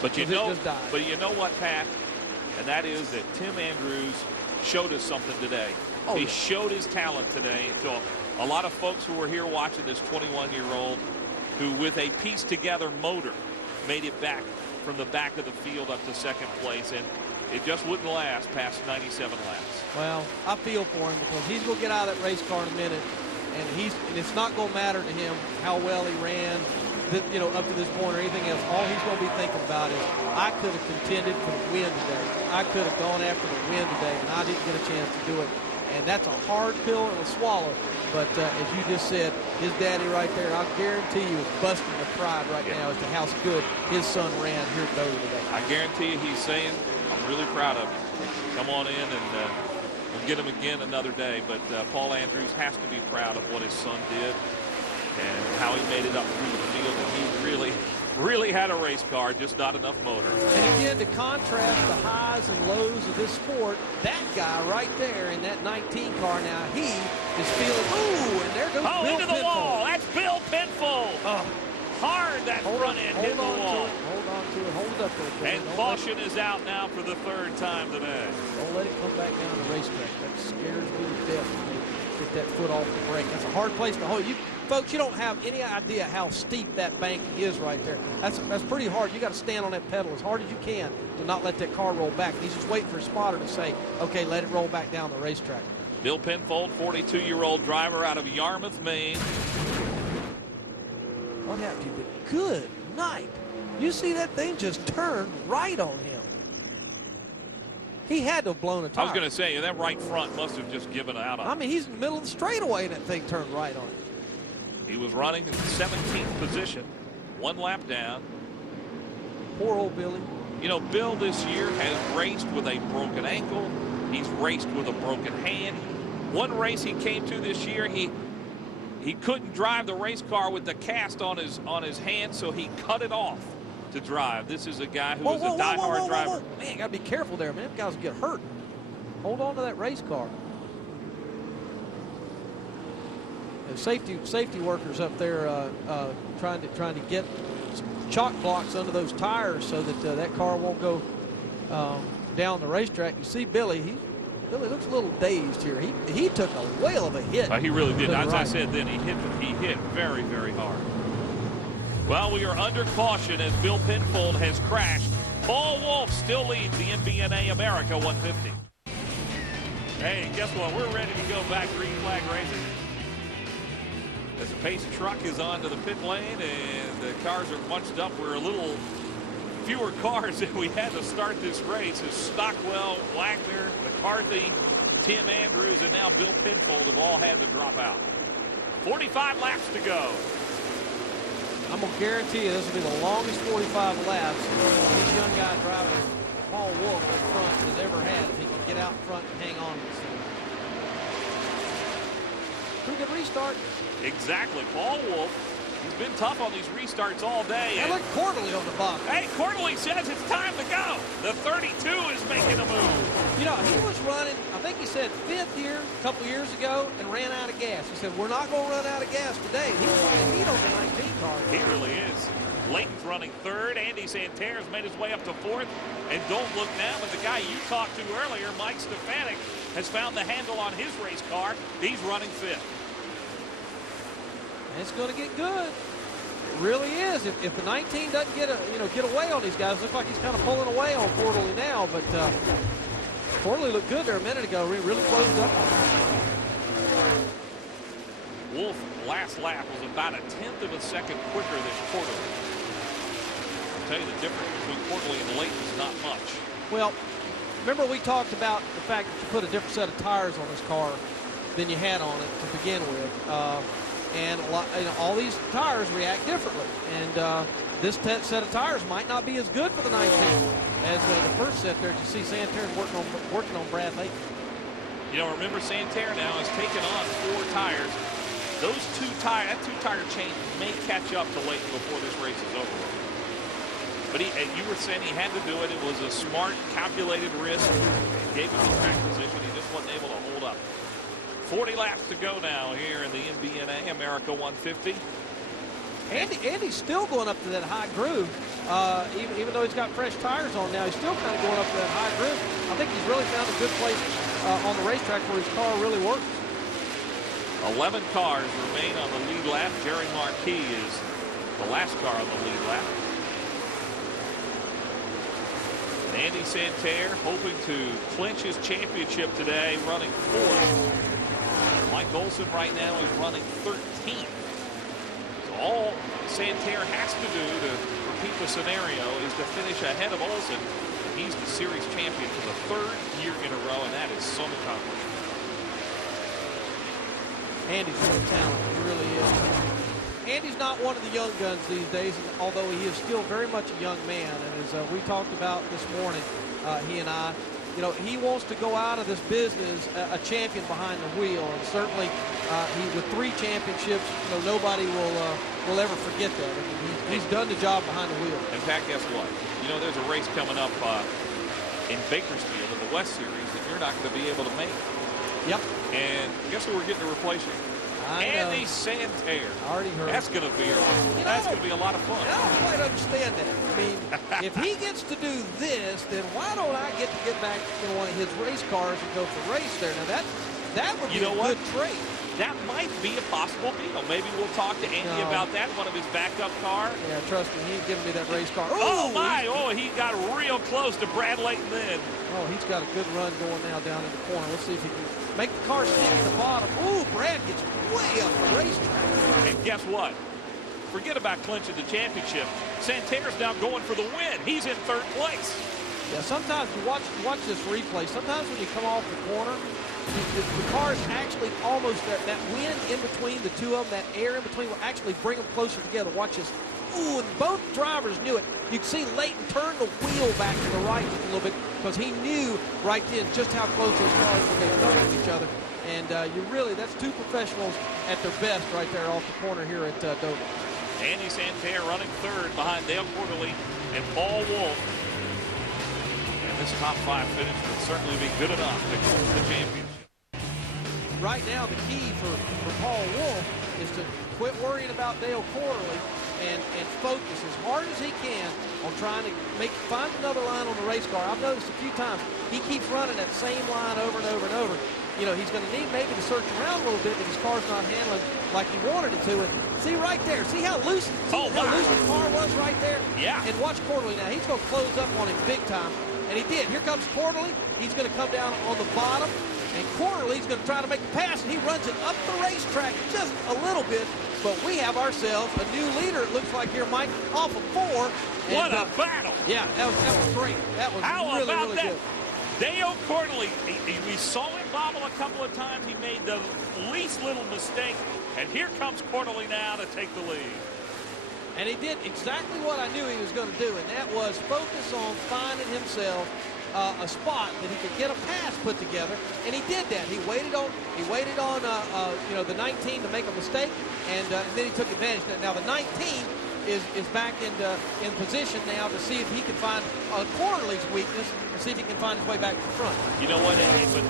But you know what, Pat? And that is that Tim Andrews showed us something today. Oh, he showed his talent today to a lot of folks who were here watching this 21-year-old who, with a pieced-together motor, made it back from the back of the field up to second place, and it just wouldn't last past 97 laps. Well, I feel for him because he's going to get out of that race car in a minute, and it's not going to matter to him how well he ran, up to this point or anything else. All he's going to be thinking about is, I could have contended for the win today. I could have gone after the win today, and I didn't get a chance to do it. And that's a hard pill to swallow. But as you just said, his daddy right there, I guarantee you, is busting the pride right now as to how good his son ran here at Dover today. I guarantee you he's saying, I'm really proud of him. Come on in and we'll get him again another day. But Paul Andrews has to be proud of what his son did and how he made it up through the field. And he really had a race car, just not enough motor. And again, to contrast the highs and lows of this sport, that guy right there in that 19 car now, he is feeling, ooh, and there goes Bill into the Penfold. wall. That's Bill Penfold. Oh. Hard that front end hit the wall. Hold on to it. Hold it up there. And caution is out now for the third time today. Don't let it come back down the racetrack. That scares me to death when you get that foot off the brake. That's a hard place to hold. Folks, you don't have any idea how steep that bank is right there. That's pretty hard. You got to stand on that pedal as hard as you can to not let that car roll back. He's just waiting for a spotter to say, okay, let it roll back down the racetrack. Bill Penfold, 42-year-old driver out of Yarmouth, Maine. What happened to you? But good night. You see that thing just turned right on him. He had to have blown a tire. I was going to say, that right front must have just given out on him. I mean, he's in the middle of the straightaway and that thing turned right on him. He was running in 17th position, one lap down. Poor old Billy. You know, Bill this year has raced with a broken ankle. He's raced with a broken hand. One race he came to this year, he couldn't drive the race car with the cast on his hand, so he cut it off to drive. This is a guy who was a diehard driver. Man, you got to be careful there, man. Guys will get hurt. Hold on to that race car. Safety workers up there trying to get shock blocks under those tires so that that car won't go down the racetrack. You see Billy looks a little dazed here. He took a whale of a hit. He really did. As I said then, he hit very, very hard. Well, we are under caution as Bill Penfold has crashed. Paul Wolfe still leads the MBNA America 150. Hey, guess what? We're ready to go back green flag racing. As the pace truck is onto the pit lane and the cars are bunched up, we're a little fewer cars than we had to start this race as Stockwell, Wagner, McCarthy, Tim Andrews, and now Bill Penfold have all had to drop out. 45 laps to go. I'm going to guarantee you this will be the longest 45 laps this young guy driving Paul Wolfe up front has ever had if he can get out in front and hang on to this thing. Pretty good restart. Exactly. Paul Wolfe, he's been tough on these restarts all day. And look, Quarterly on the box. Hey, Quarterly says it's time to go. The 32 is making a move. You know, he was running, I think he said 5th here a couple years ago and ran out of gas. He said, we're not going to run out of gas today. He was running heat on the 19 car. He really is. Layton's running 3rd. Andy Santerre's made his way up to 4th. And don't look now, but the guy you talked to earlier, Mike Stefanik, has found the handle on his race car. He's running 5th. It's going to get good. It really is. If the 19 doesn't get away on these guys, looks like he's kind of pulling away on Quarterly now. But Quarterly looked good there a minute ago. He really closed up. Wolfe last lap was about a 1/10 of a second quicker than Quarterly. I'll tell you the difference between Quarterly and Layton is not much. Well, remember we talked about the fact that you put a different set of tires on this car than you had on it to begin with. And a lot, all these tires react differently. And this set of tires might not be as good for the 19 as the first set there. You see Santerre's working on Brad Layton. You know, remember Santerre now has taken on 4 tires. That two-tire change may catch up to Layton before this race is over. But you were saying he had to do it. It was a smart, calculated risk. It gave him the track position. He just wasn't able to hold up. 40 laps to go now here in the MBNA America 150. Andy's still going up to that high groove. Even though he's got fresh tires on now, he's still kind of going up to that high groove. I think he's really found a good place on the racetrack where his car really works. 11 cars remain on the lead lap. Jerry Marquis is the last car on the lead lap. Andy Santerre hoping to clinch his championship today, running 4th. Mike Olson right now is running 13th. So all Santerre has to do to repeat the scenario is to finish ahead of Olson. He's the series champion for the 3rd year in a row, and that is some accomplishment. Andy's real talented. He really is. Andy's not one of the young guns these days, although he is still very much a young man. And as we talked about this morning, he and I, you know, he wants to go out of this business a champion behind the wheel. And certainly, with 3 championships, you know, nobody will ever forget that. I mean, he's done the job behind the wheel. In fact, guess what? You know, there's a race coming up in Bakersfield in the West Series that you're not going to be able to make. Yep. And guess who we're getting to replace you? Andy Santerre. I already heard. That's going to be a lot of fun. I don't quite understand that. I mean, if he gets to do this, then why don't I get back in one of his race cars and go for race there? Now that would be a good trade. That might be a possible deal. Maybe we'll talk to Andy about that, one of his backup cars. Yeah, trust me, he ain't giving me that race car. Oh, my! Oh, he got real close to Brad Layton then. Oh, he's got a good run going now down in the corner. Let's see if he can make the car stick at the bottom. Ooh, Brad gets way up the racetrack. And guess what? Forget about clinching the championship. Santerre's now going for the win. He's in 3rd place. Yeah, sometimes you watch this replay. Sometimes when you come off the corner, the cars actually almost, that wind in between the two of them, that air in between will actually bring them closer together. Watch this. Ooh, and both drivers knew it. You can see Layton turn the wheel back to the right just a little bit because he knew right then just how close those cars were going to come to each other. And that's 2 professionals at their best right there off the corner here at Dover. Andy Santerre running 3rd behind Dale Quarterly and Paul Wolf. And this top 5 finish will certainly be good enough to clinch the championship. Right now, the key for Paul Wolf is to quit worrying about Dale Quarterly and focus as hard as he can on trying to find another line on the race car. I've noticed a few times he keeps running that same line over and over and over. You know, he's going to need maybe to search around a little bit if his car's not handling like he wanted it to. And see right there, see how loose the car was right there? Yeah. And watch Quarterly now. He's going to close up on him big time. And he did. Here comes Quarterly. He's going to come down on the bottom. And Quarterly's going to try to make a pass, and he runs it up the racetrack just a little bit. But we have ourselves a new leader, it looks like here, Mike, off of 4. What a battle. Yeah, that was great. That was really good. Dale Quarterly, we saw him bobble a couple of times. He made the least little mistake. And here comes Quarterly now to take the lead. And he did exactly what I knew he was going to do, and that was focus on finding himself a spot that he could get a pass put together, and he did that. He waited on the 19 to make a mistake, and then he took advantage of that. Now the 19 is back in position now to see if he can find Quarterly's weakness and see if he can find his way back to the front. You know what, but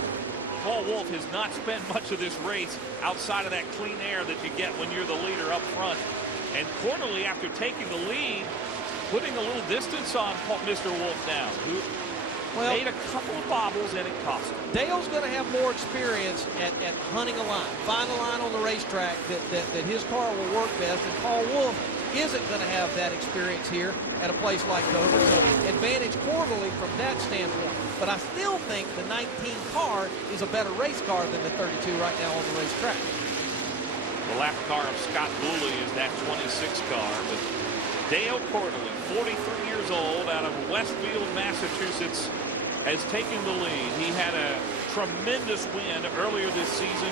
Paul Wolf has not spent much of this race outside of that clean air that you get when you're the leader up front. And Quarterly, after taking the lead, putting a little distance on Mr. Wolf now, who made a couple of bobbles, and it cost him. Dale's going to have more experience at hunting a line, find a line on the racetrack that his car will work best, and Paul Wolf isn't going to have that experience here at a place like Dover, so advantage Quarterly from that standpoint. But I still think the 19 car is a better race car than the 32 right now on the racetrack. The lap car of Scott Booley is that 26 car, but Dale Quarterly, 43 years old, out of Westfield, Massachusetts, has taken the lead. He had a tremendous win earlier this season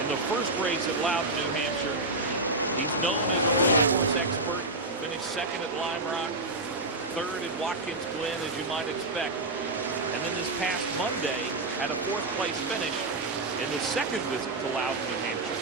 in the first race at Loudon, New Hampshire. He's known as a road course expert, finished 2nd at Lime Rock, 3rd at Watkins Glen, as you might expect. And then this past Monday, had a 4th place finish in the 2nd visit to Loudon, New Hampshire.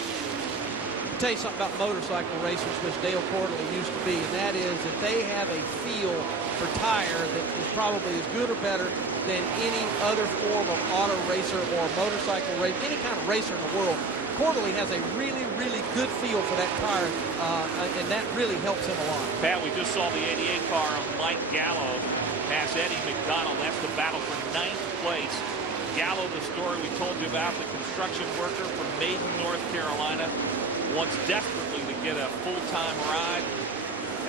I'll tell you something about motorcycle racers, which Dale Quarterly used to be, and that is that they have a feel for tire that is probably as good or better than any other form of auto racer or motorcycle race, any kind of racer in the world. Quarterly has a really, really good feel for that tire, and that really helps him a lot. Pat, we just saw the 88 car of Mike Gallo pass Eddie McDonald. That's the battle for 9th place. Gallo, the story we told you about, the construction worker from Maiden, North Carolina, wants desperately to get a full-time ride.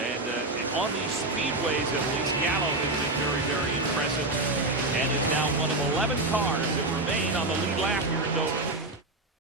And on these speedways, at least, Gallo has been very, very impressive and is now one of 11 cars that remain on the lead lap here in Dover.